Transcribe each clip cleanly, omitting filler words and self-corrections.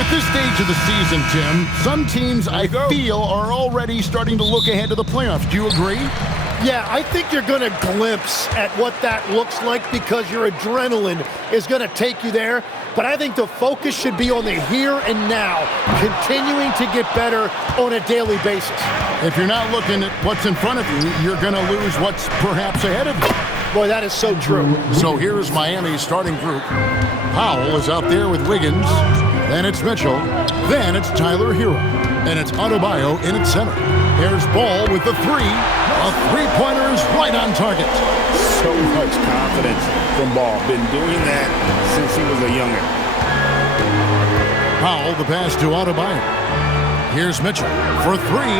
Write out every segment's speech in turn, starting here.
At this stage of the season, Tim, some teams I feel are already starting to look ahead to the playoffs. Do you agree? Yeah, I think you're going to glimpse at what that looks like because your adrenaline is going to take you there. But I think the focus should be on the here and now, continuing to get better on a daily basis. If you're not looking at what's in front of you, you're going to lose what's perhaps ahead of you. Boy, that is so true. So here's Miami's starting group. Powell is out there with Wiggins. Then it's Mitchell. Then it's Tyler Hero. And it's Adebayo in its center. Here's Ball with the three. A three-pointer is right on target. So much confidence from Ball. Been doing that since he was a youngin'. Powell, the pass to Adebayo. Here's Mitchell for three.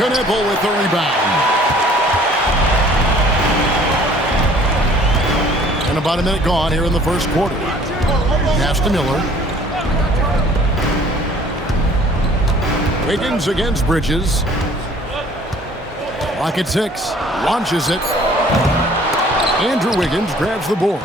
Knipple with the rebound. And about a minute gone here in the first quarter. Pass to Miller. Wiggins against Bridges. Clock at 6. Launches it. Andrew Wiggins grabs the board.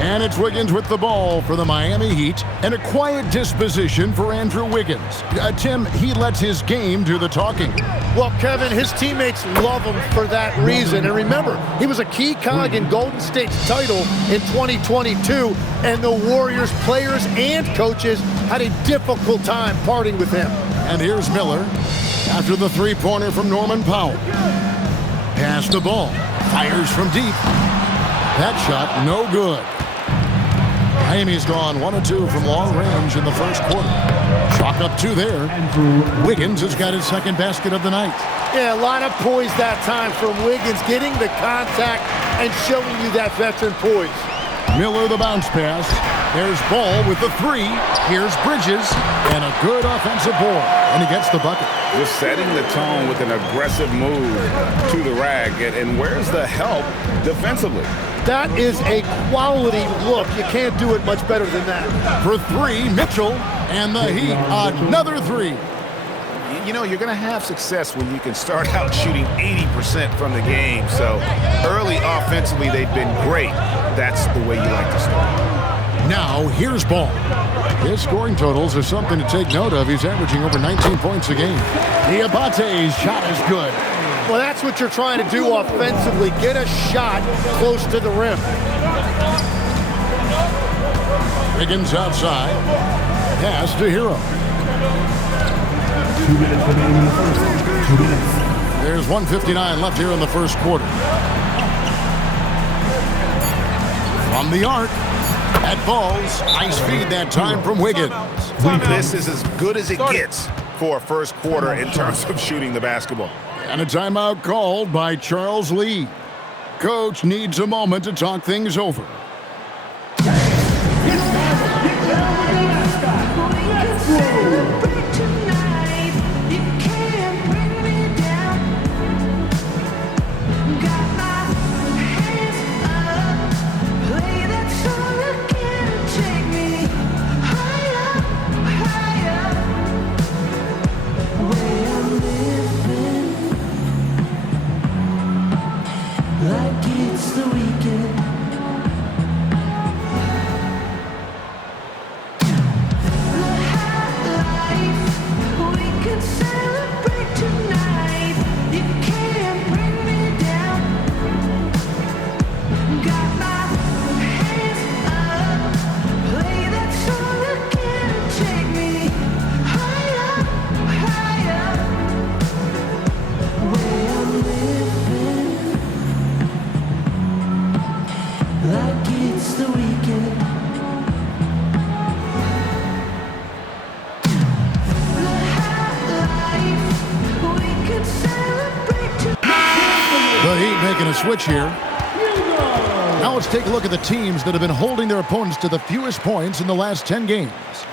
And it's Wiggins with the ball for the Miami Heat. And a quiet disposition for Andrew Wiggins. Tim, he lets his game do the talking. Well, Kevin, his teammates love him for that reason. And remember, he was a key cog in Golden State's title in 2022. And the Warriors players and coaches had a difficult time parting with him. And here's Miller after the three-pointer from Norman Powell. Pass the ball. Fires from deep. That shot no good. Miami's gone 1 of 2 from long range in the first quarter. Chalk up 2 there. Wiggins has got his second basket of the night. Yeah, a lot of poise that time from Wiggins, getting the contact and showing you that veteran poise. Miller the bounce pass. There's Ball with the three. Here's Bridges. And a good offensive board. And he gets the bucket. Just setting the tone with an aggressive move to the rack. And where's the help defensively? That is a quality look. You can't do it much better than that. For three, Mitchell. And the Heat, another three. You know, you're going to have success when you can start out shooting 80% from the game. So early offensively, they've been great. That's the way you like to start. Now, here's Ball. His scoring totals are something to take note of. He's averaging over 19 points a game. Diabate's shot is good. Well, that's what you're trying to do offensively. Get a shot close to the rim. Wiggins outside. Pass to Hero. 2 minutes remaining in the first. 2 minutes. There's 1:59 left here in the first quarter. From the arc. That falls. Nice feed that time from Wiggins. This is as good as it gets for a first quarter in terms of shooting the basketball. And a timeout called by Charles Lee. Coach needs a moment to talk things over. Switch here. Now let's take a look at the teams that have been holding their opponents to the fewest points in the last 10 games.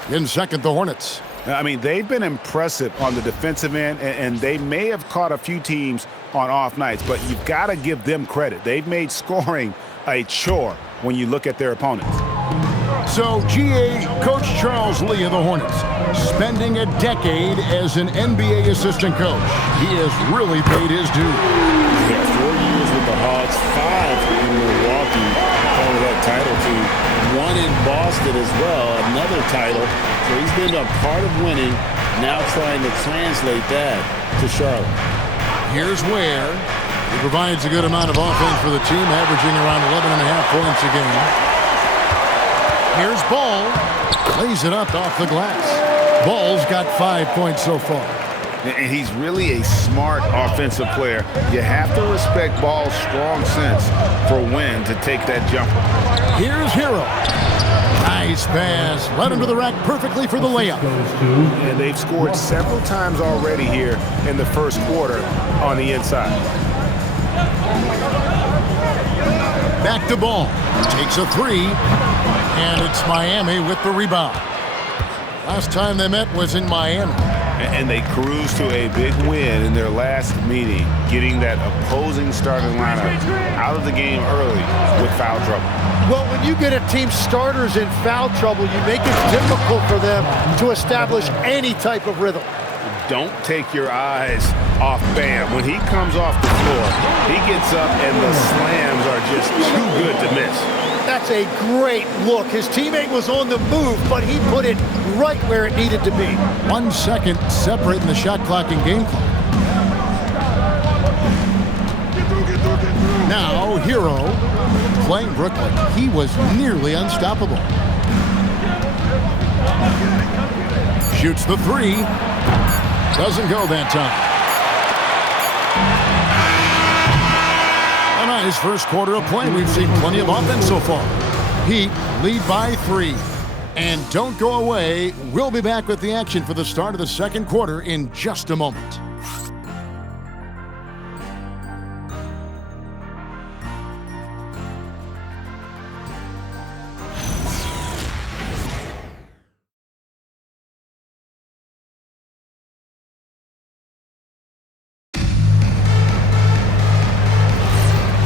In second, the Hornets. I mean, they've been impressive on the defensive end, and they may have caught a few teams on off nights, but you've got to give them credit. They've made scoring a chore when you look at their opponents. So, GA, Coach Charles Lee of the Hornets, spending a decade as an NBA assistant coach. He has really paid his dues. Yeah, 4 years with the Hawks, 5 in Milwaukee. Part of that title to one in Boston as well, another title. So he's been a part of winning, now trying to translate that to Charlotte. Here's Ware. He provides a good amount of offense for the team, averaging around 11.5 points a game. Here's Ball. Lays it up off the glass. Ball's got 5 points so far. And he's really a smart offensive player. You have to respect Ball's strong sense for when to take that jumper. Here's Hero. Nice pass. Led him to the rack perfectly for the layup. And they've scored several times already here in the first quarter on the inside. Back to Ball. Takes a three. And it's Miami with the rebound. Last time they met was in Miami. And they cruised to a big win in their last meeting, getting that opposing starting lineup out of the game early with foul trouble. Well, when you get a team's starters in foul trouble, you make it difficult for them to establish any type of rhythm. Don't take your eyes off Bam. When he comes off the floor, he gets up and the slams are just too good to miss. That's a great look. His teammate was on the move, but he put it right where it needed to be. 1 second separating the shot clock and game clock. Now, Hero playing Brooklyn. He was nearly unstoppable. Shoots the three. Doesn't go that time. A nice first quarter of play. We've seen plenty of offense so far. Heat lead by 3. And don't go away. We'll be back with the action for the start of the second quarter in just a moment.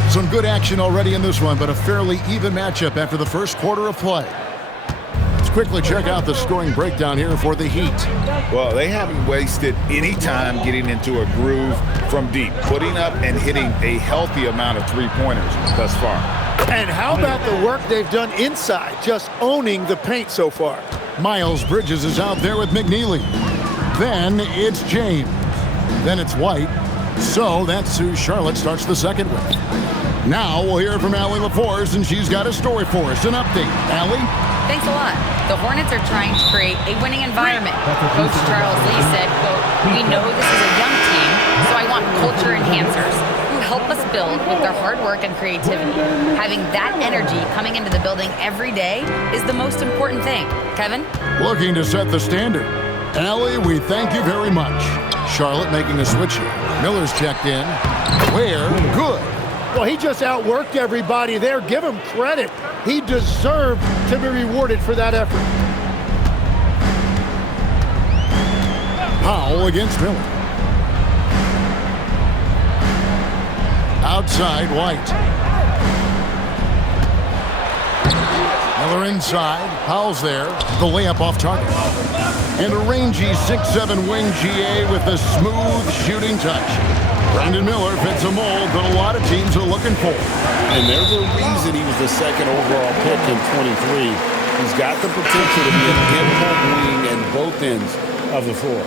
Some good action already in this one, but a fairly even matchup after the first quarter of play. Let's quickly check out the scoring breakdown here for the Heat. Well, they haven't wasted any time getting into a groove from deep, putting up and hitting a healthy amount of three-pointers thus far. And how about the work they've done inside, just owning the paint so far? Miles Bridges is out there with McNeely. Then it's James. Then it's White. So that's who Charlotte starts the second with. Now we'll hear from Allie LaForce, and she's got a story for us. An update. Allie? Thanks a lot. The Hornets are trying to create a winning environment. Coach Charles Lee said, quote, "We know this is a young team, so I want culture enhancers who help us build with their hard work and creativity. Having that energy coming into the building every day is the most important thing." Kevin? Looking to set the standard. Allie, we thank you very much. Charlotte making a switch here. Miller's checked in. Ware, good. Well, he just outworked everybody there. Give him credit. He deserved to be rewarded for that effort. Powell against Miller. Outside, White. Miller inside. Powell's there. The layup off target. And a rangy 6'7" wing GA with a smooth shooting touch. Brandon Miller fits a mold that a lot of teams are looking for. And there's a reason he was the second overall pick in 23. He's got the potential to be an impact wing at both ends of the floor.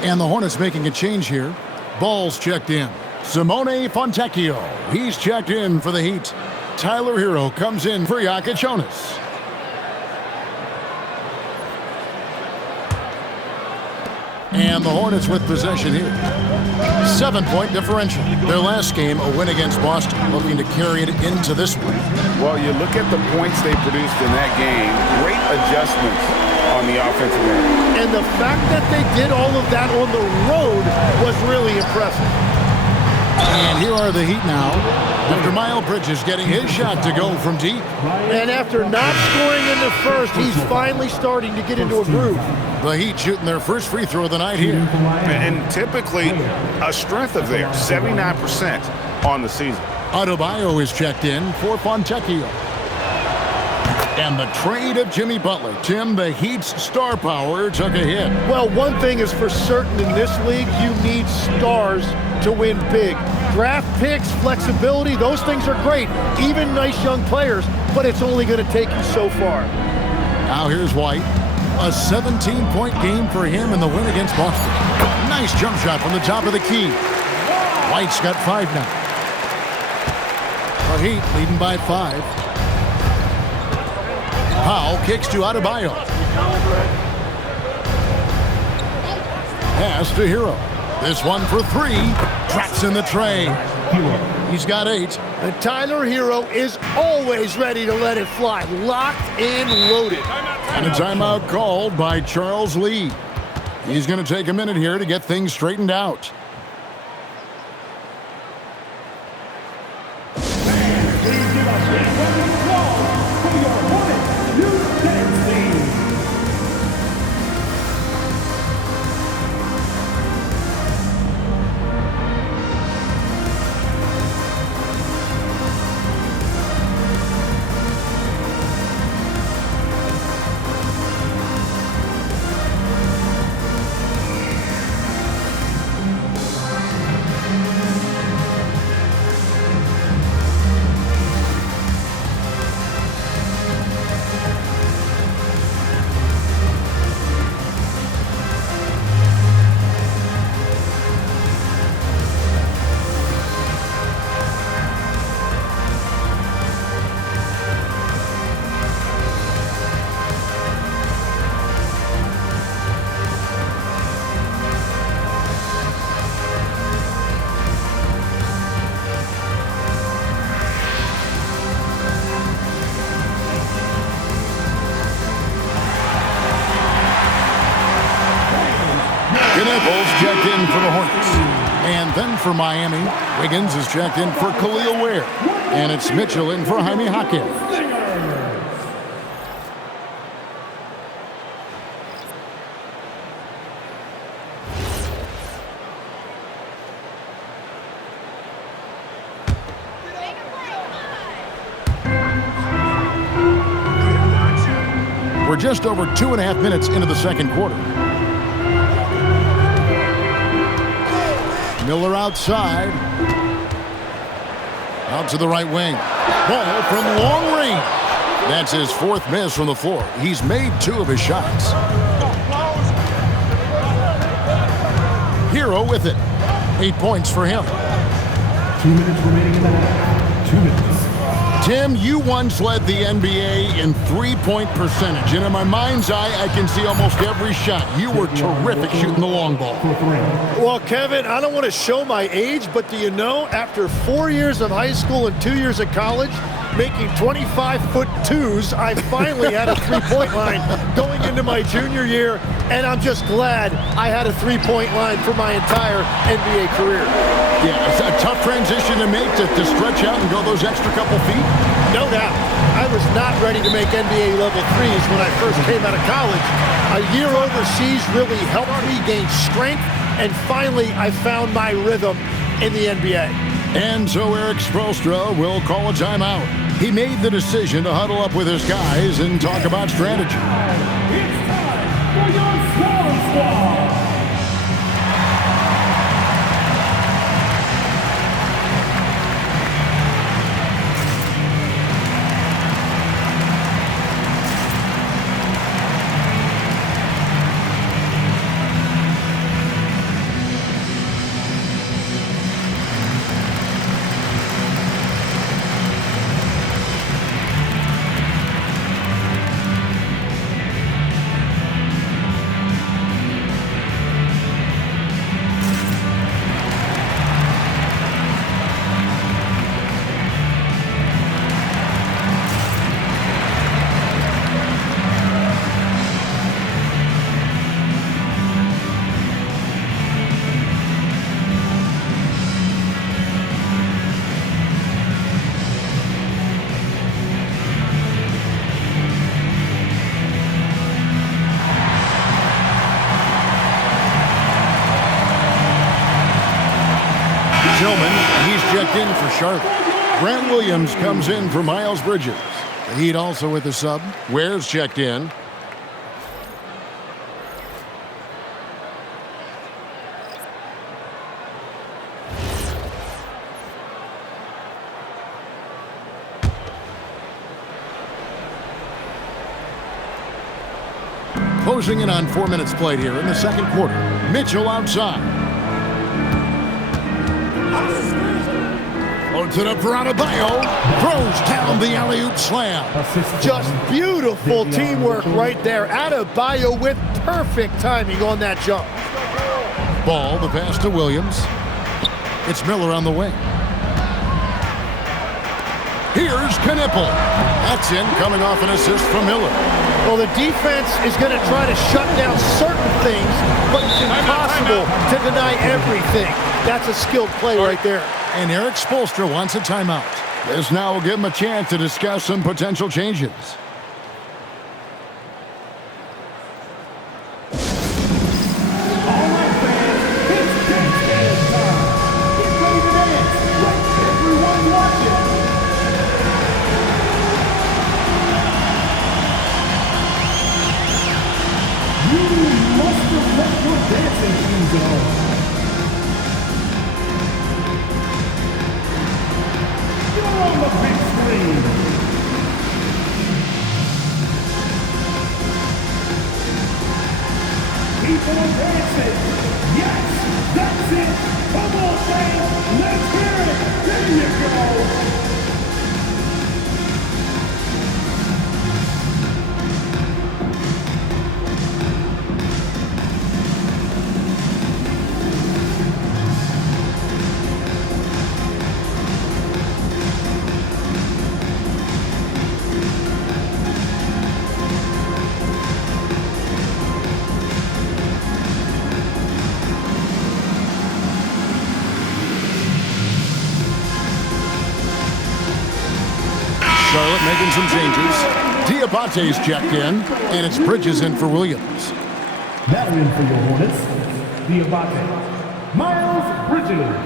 And the Hornets making a change here. Ball's checked in. Simone Fontecchio. He's checked in for the Heat. Tyler Hero comes in for Jokic Jonas. And the Hornets with possession here. 7-point differential. Their last game, a win against Boston, looking to carry it into this one. Well, you look at the points they produced in that game, great adjustments on the offensive end. And the fact that they did all of that on the road was really impressive. And here are the Heat now. After Miles Bridges getting his shot to go from deep. And after not scoring in the first, he's finally starting to get into a groove. The Heat shooting their first free throw of the night here. And typically a strength of theirs, 79% on the season. Adebayo is checked in for Fontecchio. And the trade of Jimmy Butler. Tim, the Heat's star power took a hit. Well, one thing is for certain in this league, you need stars to win big. Draft picks, flexibility, those things are great. Even nice young players, but it's only going to take you so far. Now here's White. A 17-point game for him in the win against Boston. Nice jump shot from the top of the key. White's got 5 now. The Heat leading by 5. Powell kicks to Adebayo. Pass to Hero. This one for 3. Drops in the tray. He's got 8. And Tyler Hero is always ready to let it fly. Locked and loaded. And a timeout called by Charles Lee. He's going to take a minute here to get things straightened out. Bulls checked in for the Hornets. And then for Miami, Wiggins is checked in for Khalil Ware. And it's Mitchell in for Jaime Jaquez. We're just over 2.5 minutes into the second quarter. Miller outside. Out to the right wing. Ball from long range. That's his 4th miss from the floor. He's made 2 of his shots. Hero with it. 8 points for him. 2 minutes remaining in the half. 2 minutes. Tim, you once led the NBA in three-point percentage, and in my mind's eye, I can see almost every shot. You were terrific shooting the long ball. Well, Kevin, I don't want to show my age, but do you know, after 4 years of high school and 2 years of college, making 25-foot twos, I finally had a three-point line going into my junior year, and I'm just glad I had a three-point line for my entire NBA career. Yeah, it's a tough transition to make to stretch out and go those extra couple feet. No doubt. I was not ready to make NBA level threes when I first came out of college. A year overseas really helped me gain strength, and finally I found my rhythm in the NBA. And so Eric Spoelstra will call a timeout. He made the decision to huddle up with his guys and talk about strategy. It's time for your Scout Squad. Tillman, he's checked in for Charlotte. Grant Williams comes in for Miles Bridges. The Heat also with the sub. Ware's checked in. Closing in on 4 minutes played here in the second quarter. Mitchell outside. Loads it up for Adebayo. Throws down the alley-oop slam. Just beautiful teamwork right there. Adebayo with perfect timing on that jump. Ball, the pass to Williams. It's Miller on the wing. Here's Knipple. That's in, coming off an assist from Miller. Well, the defense is going to try to shut down certain things, but it's impossible to deny everything. That's a skilled play right there. And Eric Spoelstra wants a timeout. This now will give him a chance to discuss some potential changes. Charlotte making some changes. Diabate's checked in, and it's Bridges in for Williams. That win for your Hornets, Diabate. Miles Bridges.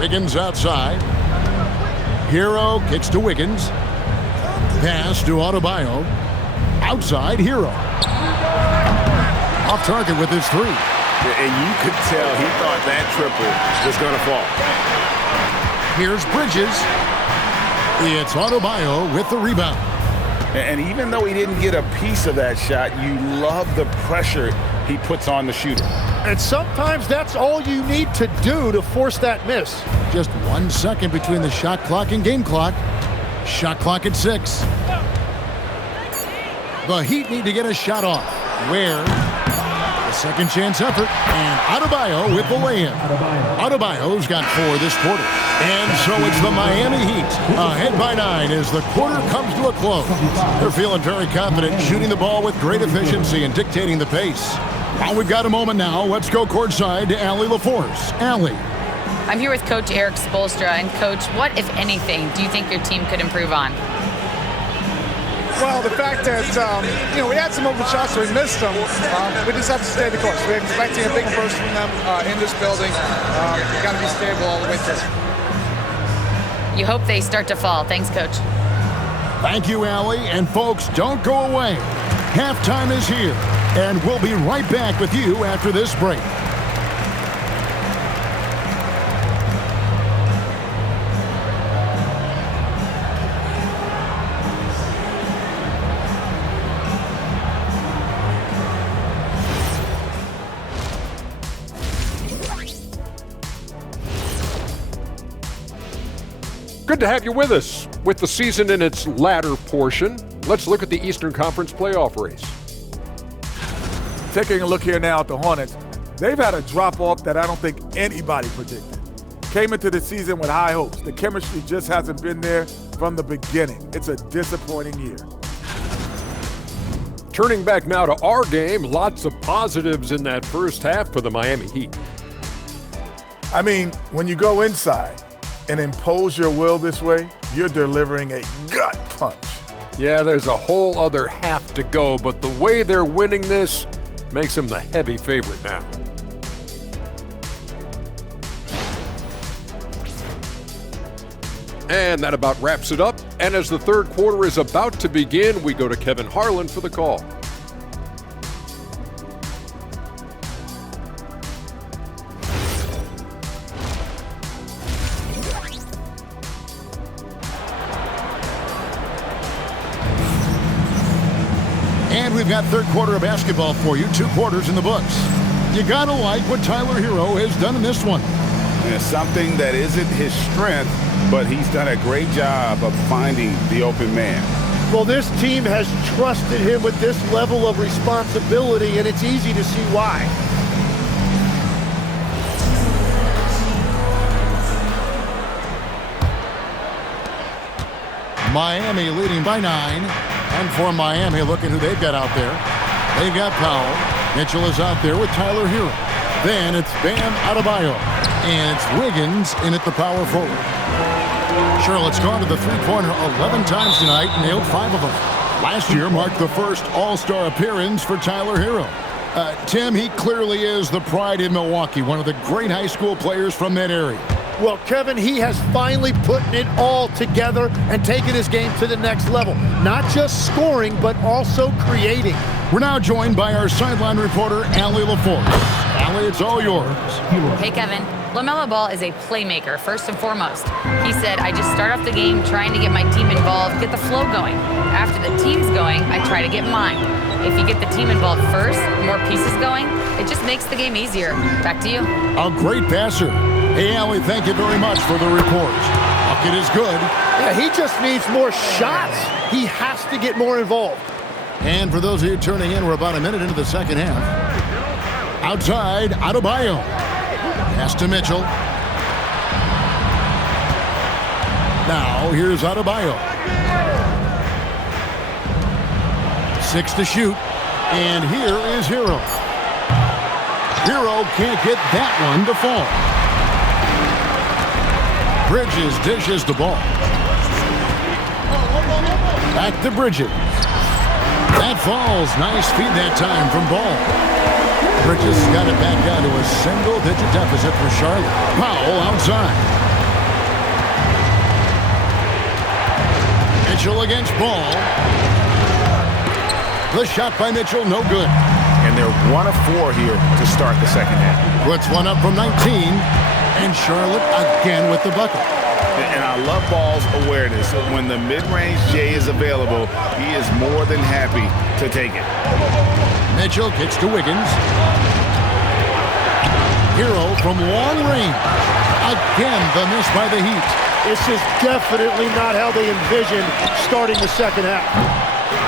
Wiggins outside. Hero kicks to Wiggins. Pass to Adebayo. Outside, Hero. Off target with his three. And you could tell he thought that triple was going to fall. Here's Bridges. It's Adebayo with the rebound. And even though he didn't get a piece of that shot, you love the pressure he puts on the shooter. And sometimes that's all you need to do to force that miss. Just 1 second between the shot clock and game clock. Shot clock at 6. The Heat need to get a shot off. Where? The second chance effort. And Adebayo with the lay-in. Adebayo's got 4 this quarter. And so it's the Miami Heat ahead by 9 as the quarter comes to a close. They're feeling very confident, shooting the ball with great efficiency and dictating the pace. Well, we've got a moment now. Let's go courtside to Allie LaForce. Allie. I'm here with Coach Eric Spoelstra. And, Coach, what, if anything, do you think your team could improve on? Well, the fact that, we had some open shots, so we missed them. We just have to stay the course. We're expecting a big burst from them in this building. We've got to be stable all the way through. You hope they start to fall. Thanks, Coach. Thank you, Allie. And, folks, don't go away. Halftime is here, and we'll be right back with you after this break. Good to have you with us. With the season in its latter portion, let's look at the Eastern Conference playoff race. Taking a look here now at the Hornets, they've had a drop-off that I don't think anybody predicted. Came into the season with high hopes. The chemistry just hasn't been there from the beginning. It's a disappointing year. Turning back now to our game, lots of positives in that first half for the Miami Heat. I mean, when you go inside and impose your will this way, you're delivering a gut punch. Yeah, there's a whole other half to go, but the way they're winning this makes them the heavy favorite now. And that about wraps it up. And as the third quarter is about to begin, we go to Kevin Harlan for the call. And we've got third quarter of basketball for you, 2 quarters in the books. You gotta like what Tyler Herro has done in this one. And it's something that isn't his strength, but he's done a great job of finding the open man. Well, this team has trusted him with this level of responsibility, and it's easy to see why. Miami leading by 9. And for Miami, look at who they've got out there. They've got Powell. Mitchell is out there with Tyler Herro. Then it's Bam Adebayo. And it's Wiggins in at the power forward. Charlotte's gone to the three-pointer 11 times tonight, nailed 5 of them. Last year marked the first All-Star appearance for Tyler Herro. Tim, he clearly is the pride in Milwaukee, one of the great high school players from that area. Well, Kevin, he has finally put it all together and taken his game to the next level. Not just scoring, but also creating. We're now joined by our sideline reporter, Allie LaForce. Allie, it's all yours. Hey, Kevin. LaMelo Ball is a playmaker, first and foremost. He said, I just start off the game trying to get my team involved, get the flow going. After the team's going, I try to get mine. If you get the team involved first, more pieces going, it just makes the game easier. Back to you. A great passer. Hey, Allie, thank you very much for the report. Bucket is good. Yeah, he just needs more shots. He has to get more involved. And for those of you turning in, we're about a minute into the second half. Outside, Adebayo. Pass to Mitchell. Now, here's Adebayo. 6 to shoot. And here is Herro. Herro can't get that one to fall. Bridges dishes the ball. Back to Bridges. That falls. Nice feed that time from Ball. Bridges got it back down to a single-digit deficit for Charlotte. Powell outside. Mitchell against Ball. The shot by Mitchell, no good. And they're 1 of 4 here to start the second half. Puts one up from 19. And Charlotte again with the bucket. And I love Ball's awareness. When the mid-range J is available, he is more than happy to take it. Mitchell gets to Wiggins. Herro from long range. Again, the miss by the Heat. This is definitely not how they envisioned starting the second half.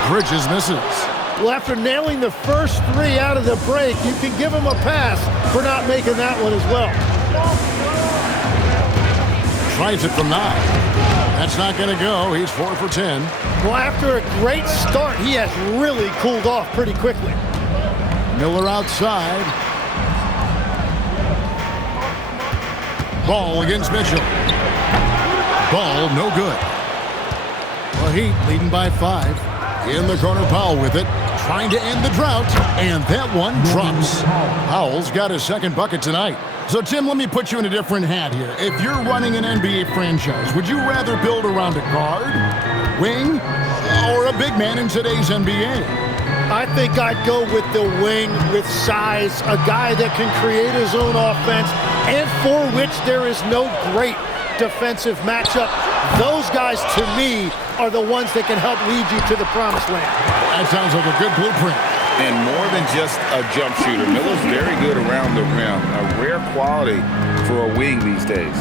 Bridges misses. Well, after nailing the first 3 out of the break, you can give him a pass for not making that one as well. Tries it from 9. That's not going to go. He's 4 for 10. Well, after a great start, he has really cooled off pretty quickly. Miller outside. Ball against Mitchell. Ball no good. Well, Heat leading by 5. In the corner, Powell with it. Trying to end the drought. And that one drops. Powell's got his second bucket tonight. So, Tim, let me put you in a different hat here. If you're running an NBA franchise, would you rather build around a guard, wing, or a big man in today's NBA? I think I'd go with the wing with size, a guy that can create his own offense, and for which there is no great defensive matchup. Those guys, to me, are the ones that can help lead you to the promised land. That sounds like a good blueprint. And more than just a jump shooter, Miller's very good around the rim. A rare quality for a wing these days.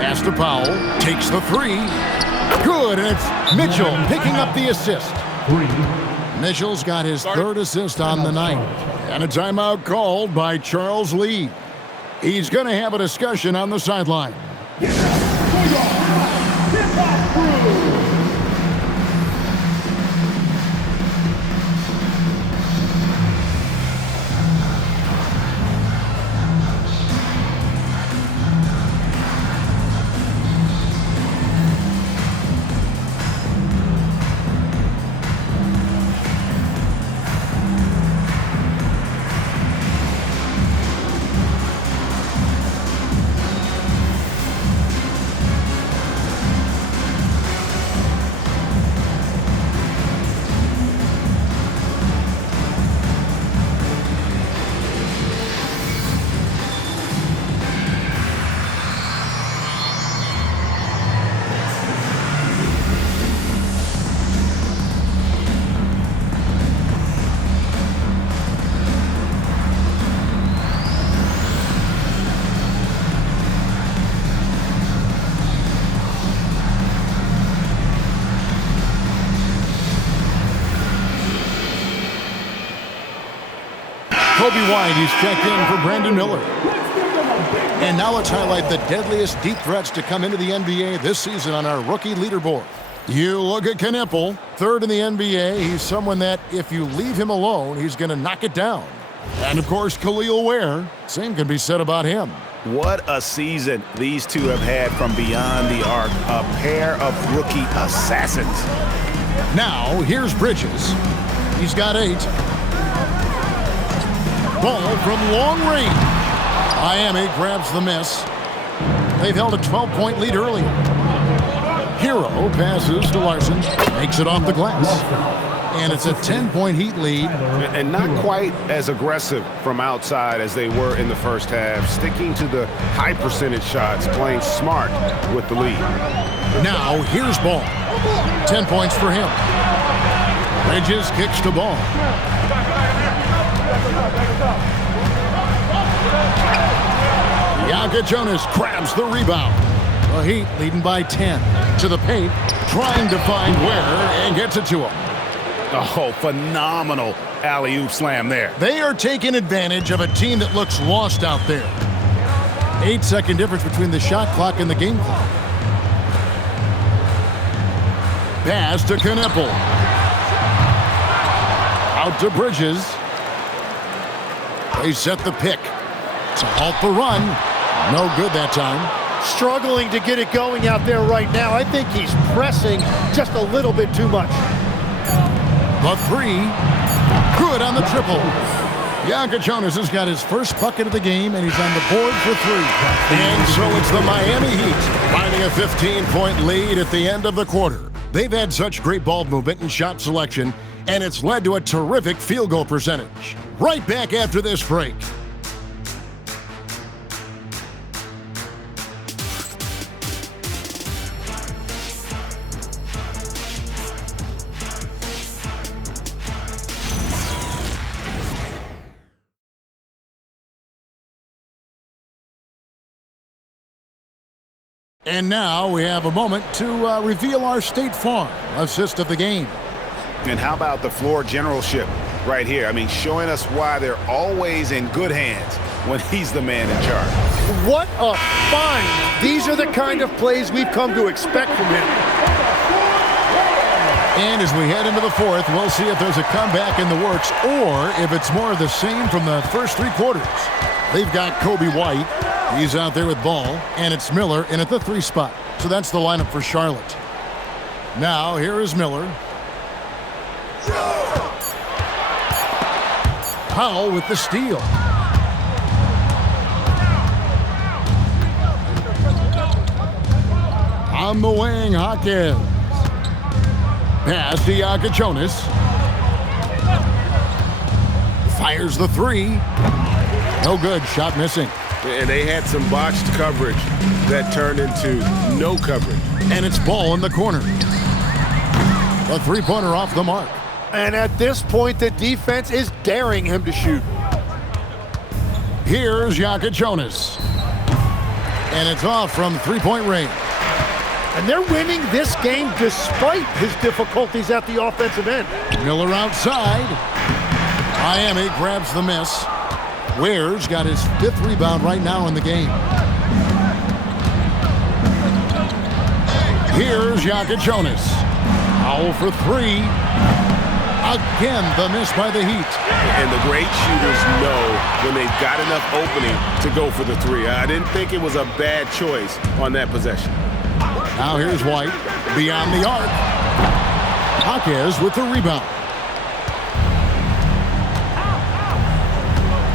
Pass to Powell. Takes the 3. Good, and it's Mitchell picking up the assist. Mitchell's got his 3rd assist on the night. And a timeout called by Charles Lee. He's going to have a discussion on the sideline. Kobe White, he's checked in for Brandon Miller. And now let's highlight the deadliest deep threats to come into the NBA this season on our rookie leaderboard. You look at Knipple, third in the NBA. He's someone that, if you leave him alone, he's going to knock it down. And, of course, Khalil Ware. Same can be said about him. What a season these two have had from beyond the arc. A pair of rookie assassins. Now, here's Bridges. He's got 8. Ball from long range. Miami grabs the miss. They've held a 12-point lead earlier. Hero passes to Larson. Makes it off the glass. And it's a 10-point Heat lead. And not quite as aggressive from outside as they were in the first half. Sticking to the high percentage shots, playing smart with the lead. Now, here's Ball. 10 points for him. Bridges kicks to Ball. Jonas grabs the rebound. The Heat leading by 10. To the paint, trying to find Ware, and gets it to him. Oh, phenomenal alley-oop slam there. They are taking advantage of a team that looks lost out there. 8-second difference between the shot clock and the game clock. Pass to Knipple. Out to Bridges. They set the pick. To halt the run. No good that time. Struggling to get it going out there right now. I think he's pressing just a little bit too much. The 3. Good on the triple. Jonas has got his first bucket of the game, and he's on the board for 3. And so it's the Miami Heat finding a 15-point lead at the end of the quarter. They've had such great ball movement and shot selection, and it's led to a terrific field goal percentage. Right back after this break. And now we have a moment to reveal our State Farm assist of the game. And how about the floor generalship right here? I mean, showing us why they're always in good hands when he's the man in charge. What a find. These are the kind of plays we've come to expect from him. And as we head into the fourth, we'll see if there's a comeback in the works or if it's more of the same from the first 3 quarters. They've got Kobe White. He's out there with Ball, and it's Miller in at the 3 spot. So that's the lineup for Charlotte. Now, here is Miller. Powell with the steal. On the wing, Hawkins. Pass to Jonas. Fires the 3. No good, shot missing. And they had some botched coverage that turned into no coverage. And it's Ball in the corner. A 3-pointer off the mark. And at this point, the defense is daring him to shoot. Here's Jonas. And it's off from 3-point range. And they're winning this game despite his difficulties at the offensive end. Miller outside. Miami grabs the miss. Ware's got his 5th rebound right now in the game. Here's Jonas. Powell for 3. Again, the miss by the Heat. And the great shooters know when they've got enough opening to go for the 3. I didn't think it was a bad choice on that possession. Now here's White. Beyond the arc. Hawkins with the rebound.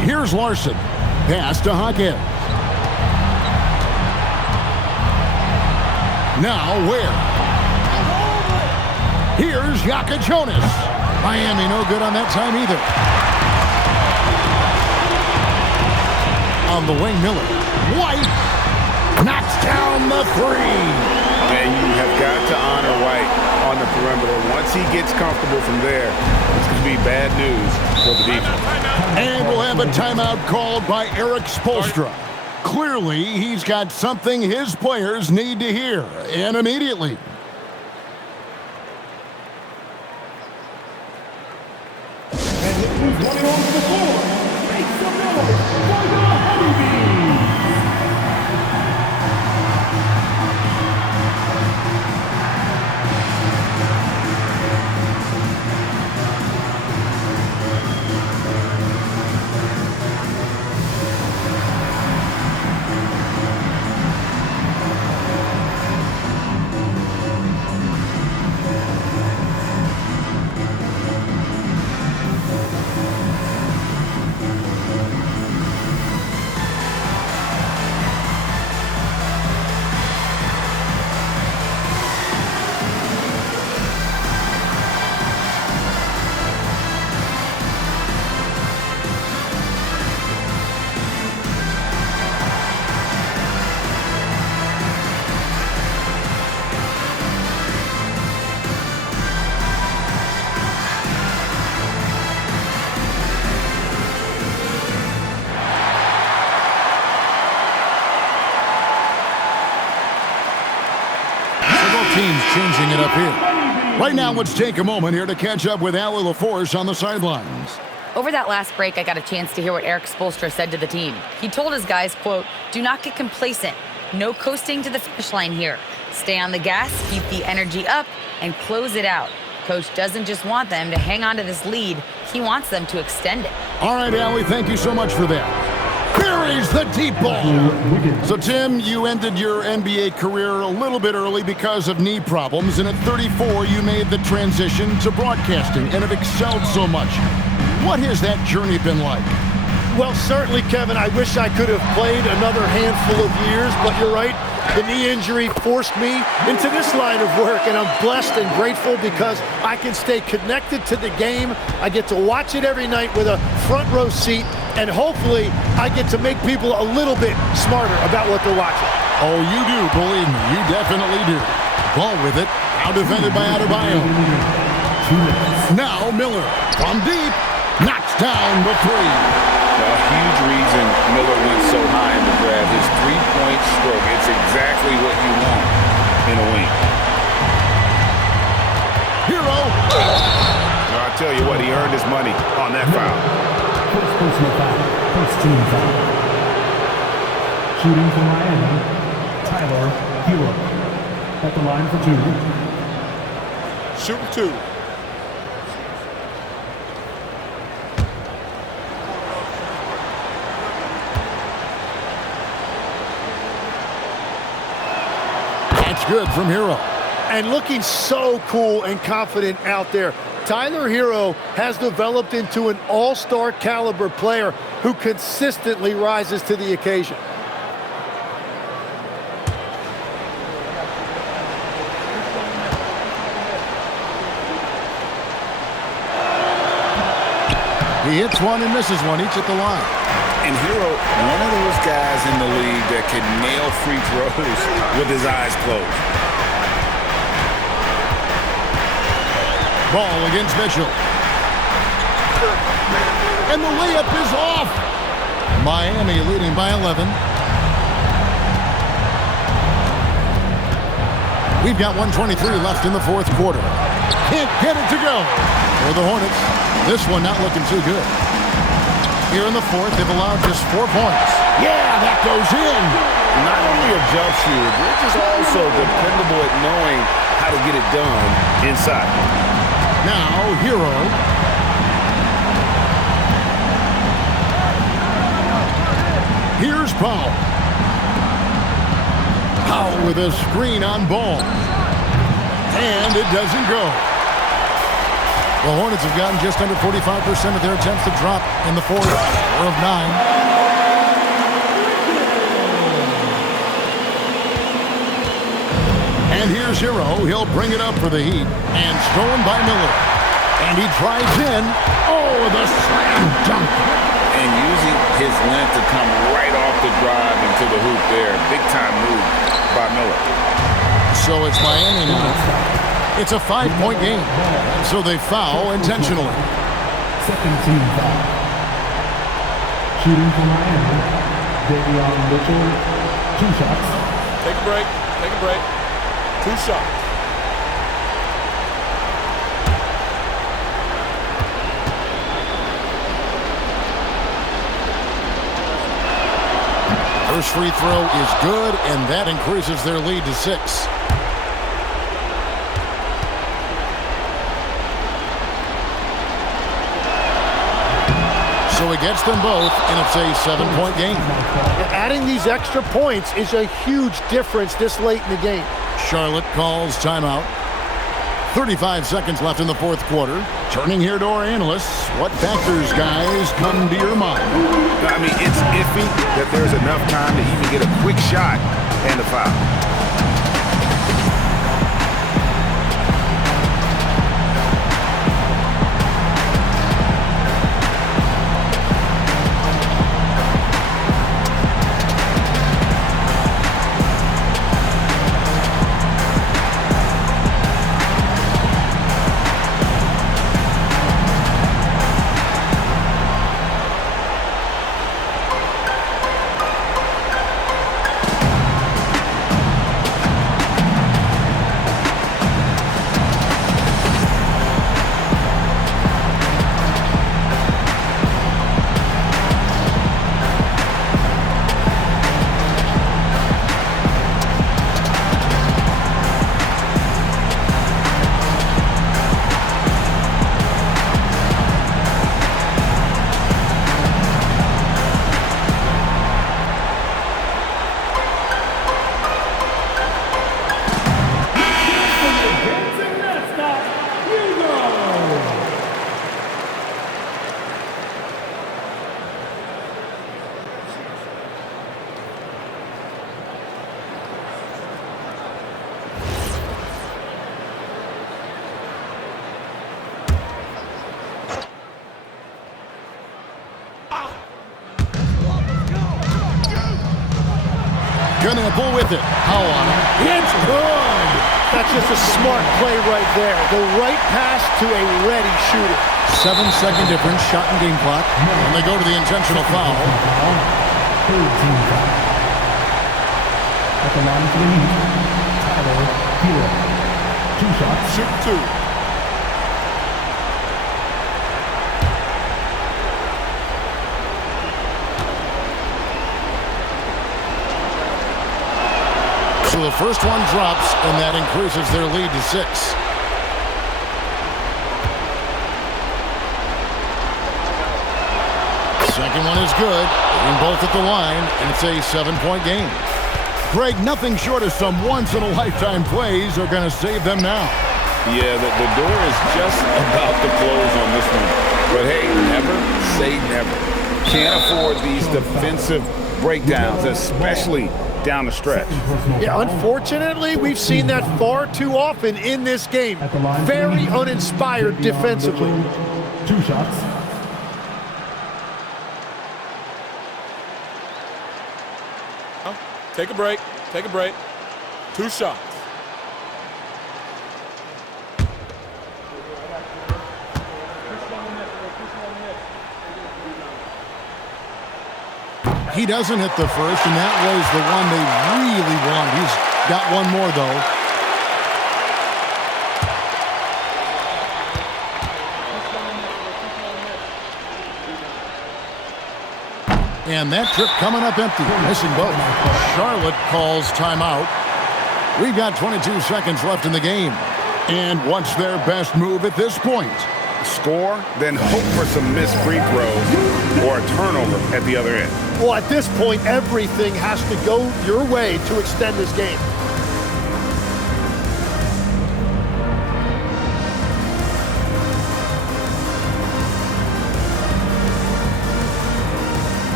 Here's Larson. Pass to Hawkins. Now Ware. Here's Jonas. Miami no good on that time either. On the wing, Miller. White knocks down the 3. And you have got to honor White on the perimeter. Once he gets comfortable from there, it's going to be bad news for the defense. And we'll have a timeout called by Eric Spoelstra. Clearly, he's got something his players need to hear, and immediately. some noise for the Honeybees. Teams changing it up here. Right now, let's take a moment here to catch up with Allie LaForce on the sidelines. Over that last break, I got a chance to hear what Eric Spoelstra said to the team. He told his guys, quote, "Do not get complacent. No coasting to the finish line here. Stay on the gas, keep the energy up, and close it out." Coach doesn't just want them to hang on to this lead. He wants them to extend it. All right, Allie, thank you so much for that. Buries the deep ball. So, Tim, you ended your NBA career a little bit early because of knee problems, and at 34, you made the transition to broadcasting and have excelled so much. What has that journey been like? Well, certainly, Kevin, I wish I could have played another handful of years, but you're right. The knee injury forced me into this line of work, and I'm blessed and grateful because I can stay connected to the game. I get to watch it every night with a front row seat, and hopefully I get to make people a little bit smarter about what they're watching. Oh, you do, believe me. You definitely do. Ball with it. Now defended by Adebayo. Now Miller from deep. Knocks down the three. A huge reason Miller went so high in the draft. His three-point stroke. It's exactly what you want in a wing. Hero. Well, I tell you what, he earned his money on that foul. First personal foul. First team foul. Shooting for Miami, Tyler Hero. At the line for two. Shooting two. That's good from Hero. And looking so cool and confident out there. Tyler Hero has developed into an all-star caliber player who consistently rises to the occasion. He hits one and misses one, each at the line. And Hero, one of those guys in the league that can nail free throws with his eyes closed. Ball against Mitchell. And the layup is off. Miami leading by 11. We've got 1:23 left in the fourth quarter. Can't get it to go for the Hornets. This one not looking too good. Here in the fourth, they've allowed just 4 points. Yeah, that goes in. Not only a jump shooter, but just also dependable at knowing how to get it done inside. Now, Hero. Here's Powell. Powell with a screen on ball. And it doesn't go. The Hornets have gotten just under 45% of their attempts to drop in the fourth, 4 of 9. And here's Hero. He'll bring it up for the Heat. And stolen by Miller. And he drives in. Oh, the slam dunk. And using his length to come right off the drive into the hoop there. Big time move by Miller. So it's Miami now. It's a 5-point game. So they foul intentionally. Second team foul. Shooting for Miami, Davion Mitchell, 2 shots. Take a break. Take a break. 2 shots. First free throw is good, and that increases their lead to 6. So he gets them both, and it's a 7-point game. Adding these extra points is a huge difference this late in the game. Charlotte calls timeout. 35 seconds left in the fourth quarter. Turning here to our analysts. What factors, guys, come to your mind? I mean, it's iffy that there's enough time to even get a quick shot and a foul. Gonna pull with it. How on it? It's good! That's just a smart play right there. The right pass to a ready shooter. 7-second difference, shot and game clock. And they go to the intentional foul. Third team foul. At the line for the Heat, Tyler Hero. 2 shots. Shoot 2. So the first one drops, and that increases their lead to 6. Second one is good. Hitting both at the line, and it's a 7-point game. Greg, nothing short of some once-in-a-lifetime plays are going to save them now. Yeah, the door is just about to close on this one. But hey, never say never. Can't afford these defensive breakdowns, especially down the stretch. Yeah, unfortunately, we've seen that far too often in this game. Very uninspired defensively. 2 shots. Take a break. Take a break. 2 shots. He doesn't hit the first, and that was the one they really wanted. He's got one more, though. And that trip coming up empty, missing both. Charlotte calls timeout. We've got 22 seconds left in the game. And what's their best move at this point? Score, then hope for some missed free throws or a turnover at the other end. Well, at this point, everything has to go your way to extend this game.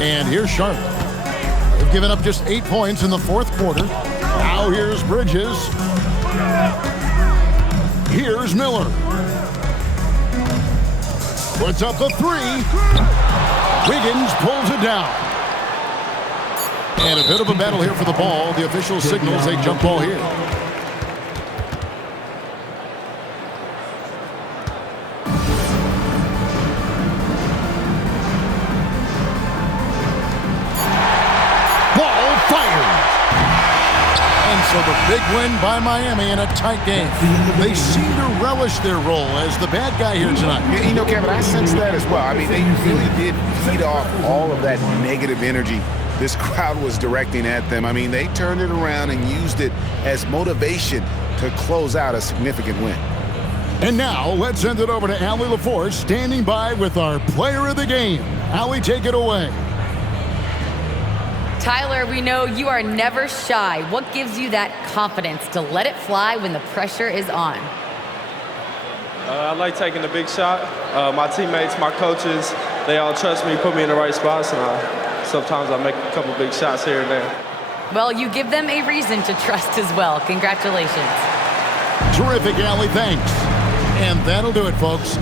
And here's Charlotte. They've given up just 8 points in the fourth quarter. Now here's Bridges. Here's Miller. Puts up the three. Wiggins pulls it down. And a bit of a battle here for the ball. The official signals a jump ball here. Ball fired. And so the big win by Miami in a tight game. They seem to relish their role as the bad guy here tonight. You know, Kevin, I sense that as well. I mean, they really did feed off all of that negative energy this crowd was directing at them. I mean, they turned it around and used it as motivation to close out a significant win. And now, let's send it over to Allie LaForce, standing by with our player of the game. Allie, take it away. Tyler, we know you are never shy. What gives you that confidence to let it fly when the pressure is on? I like taking the big shot. My teammates, my coaches, they all trust me, put me in the right spots, and sometimes I make a couple big shots here and there. Well, you give them a reason to trust as well. Congratulations. Terrific, Allie. Thanks. And that'll do it, folks.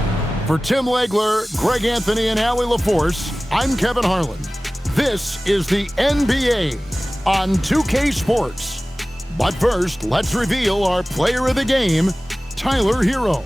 For Tim Legler, Greg Anthony, and Allie LaForce, I'm Kevin Harlan. This is the NBA on 2K Sports. But first, let's reveal our player of the game, Tyler Herro.